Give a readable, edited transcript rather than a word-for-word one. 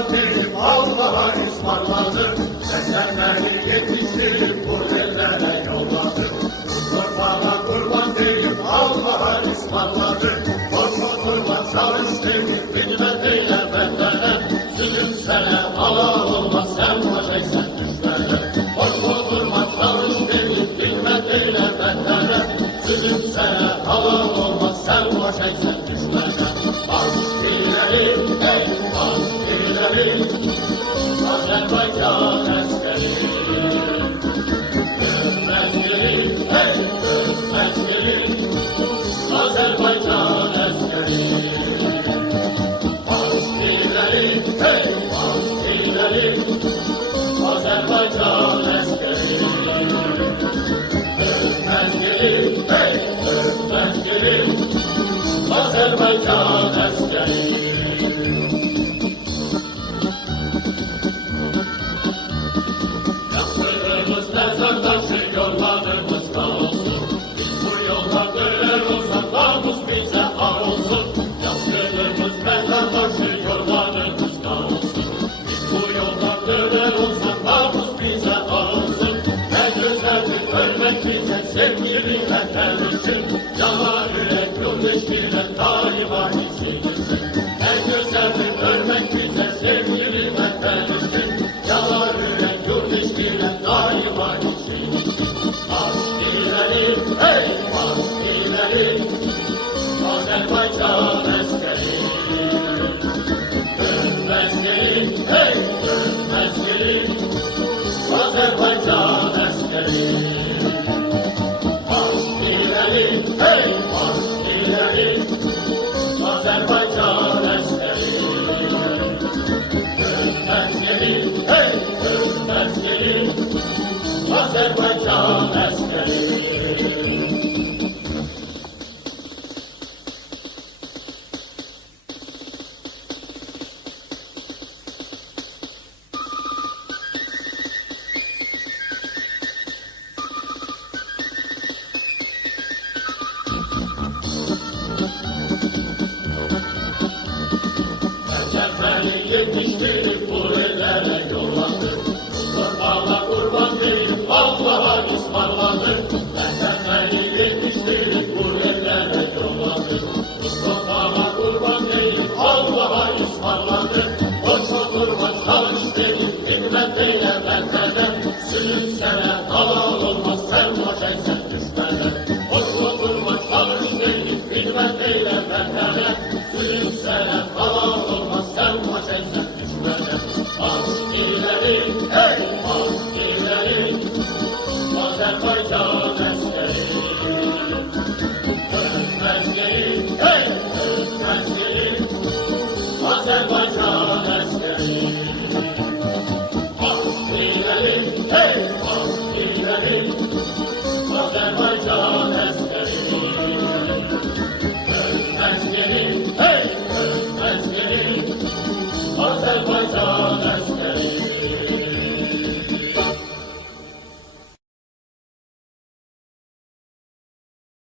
kurban deyip Allah'a ısmarladı. Seslenleri yetiştirip bu ellere yolladı. Kurban kurban deyip Allah'a ısmarladı. Korkma kurban çalış deyip bilmediyle bendene. Sizin sene Allah olmaz sen vazeysen düşmene. Korkma kurban çalış deyip bilmediyle bendene. Sizin sene Allah olmaz sen vazeysen düşmene. Ileri, hey, bas ileri, Azerbaycan askeri. Gülmez geri, hey, gülmez geri, Azerbaycan askeri. Bas ileri, hey, bas ileri, Azerbaycan askeri. Gülmez geri, hey, gülmez geri, Azerbaycan askeri. Yaktığımız mezardaşı yollarımız da olsun. Biz bu yolda döner olsak namus bize ar olsun. Yaktığımız mezardaşı yollarımız da olsun. Biz bu yolda döner olsak namus bize ar olsun. Ne güzeldir ölmek bize sevgili vatanımızın. Yalan yürek yol eşkiyle daima içimizin. Ne güzeldir ölmek bize sevgili vatanımızın. Yalan yürek yol eşkiyle daima içimizin. Bas ileri, hey, bas ileri, Azerbaycan askeri. Gülmez geri, hey, gülmez geri, Azerbaycan askeri. Bas ileri, hey, bas ileri, Azerbaycan askeri. Gülmez geri, hey, gülmez geri, Azerbaycan askeri. Seni yetiştirip bu ellere yolladı. Kurbanla kurban deyip Allah'a ısmarladı. Seni yetiştirip bu ellere yolladı. Kurbanla kurban deyip Allah'a ısmarladı. Boşa kurban çalış deyip hikmet eyle benden. Sizin sene kalan